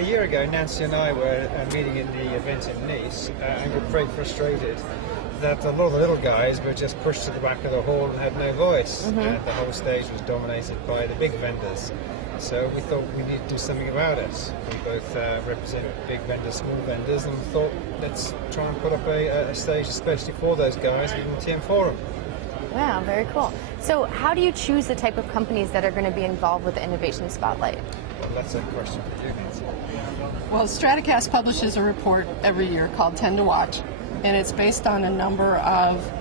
a year ago, Nancee and I were meeting in the event in Nice, and were very frustrated that a lot of the little guys were just pushed to the back of the hall and had no voice. And the whole stage was dominated by the big vendors. So we thought we needed to do something about it. We both represent big vendors, small vendors, and we thought, let's try and put up a stage especially for those guys in the TM Forum. Wow, very cool. So how do you choose the type of companies that are going to be involved with the Innovation Spotlight? Well, that's a question for you, Nancy. Well, Stratecast publishes a report every year called 10 to Watch, and it's based on a number of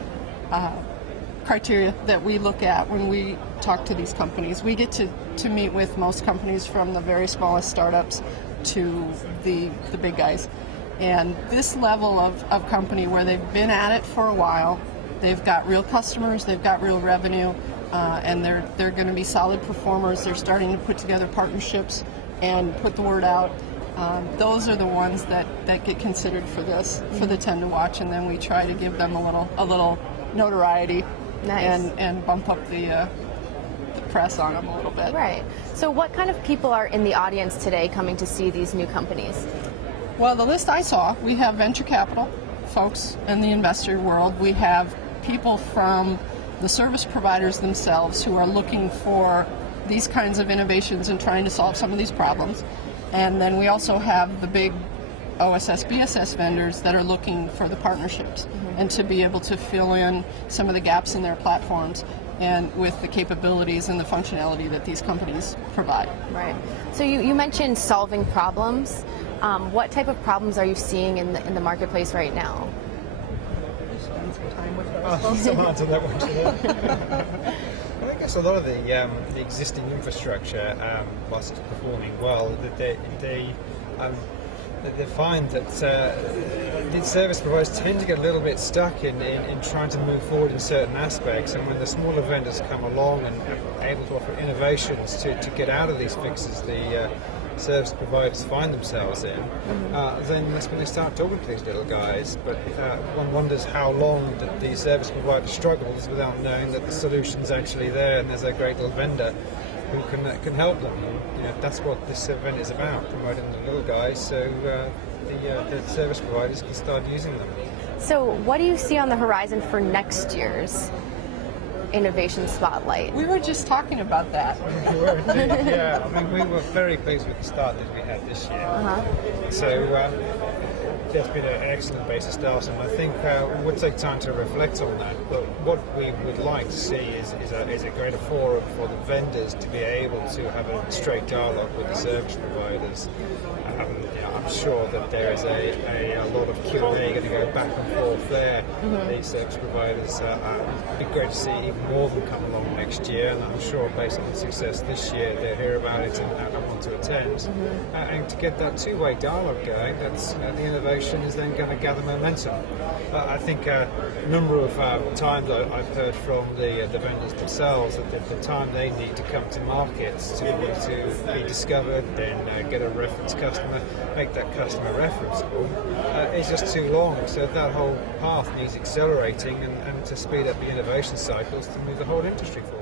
criteria that we look at when we talk to these companies. We get to meet with most companies, from the very smallest startups to the big guys. And this level of company where they've been at it for a while, they've got real customers, they've got real revenue, and they're going to be solid performers. They're starting to put together partnerships and put the word out. Those are the ones that get considered for this, for the 10 to Watch, and then we try to give them a little notoriety. Nice. And bump up the press on them a little bit. Right. So what kind of people are in the audience today coming to see these new companies? Well, the list I saw, we have venture capital folks in the investor world. We have people from the service providers themselves who are looking for these kinds of innovations and trying to solve some of these problems. And then we also have the big OSS, BSS vendors that are looking for the partnerships and to be able to fill in some of the gaps in their platforms and with the capabilities and the functionality that these companies provide. Right. So you mentioned solving problems. What type of problems are you seeing in the marketplace right now? Spend some time with I'll answer that one today. Well, I guess a lot of the existing infrastructure, whilst it's performing well, that they find that the service providers tend to get a little bit stuck in trying to move forward in certain aspects, and when the smaller vendors come along and are able to offer innovations to get out of these fixes the service providers find themselves in, then that's when they start talking to these little guys. But one wonders how long that the service provider struggles without knowing that the solution's actually there and there's a great little vendor who can help them. That's what this event is about, promoting the little guys so the service providers can start using them. So what do you see on the horizon for next year's Innovation Spotlight? We were just talking about that. We were indeed, yeah. I mean, we were very pleased with the start that we had this year. So there's been an excellent base of start, and I think we'll take time to reflect on that. But what we would like to see is a greater forum for the vendors to be able to have a straight dialogue with the service providers. I'm sure that there is a lot of Q&A going to go back and forth there. These service providers, it'd be great to see even more of them come along next year, and I'm sure based on the success this year they'll hear about it and want to attend. And to get that two-way dialogue going, that's the innovation is then going to gather momentum. I think a number of times I've heard from the vendors themselves that the time they need to come to markets to be discovered, then get a reference customer, make that customer referenceable, is just too long. So that whole path needs accelerating and to speed up the innovation cycles to move the whole industry forward.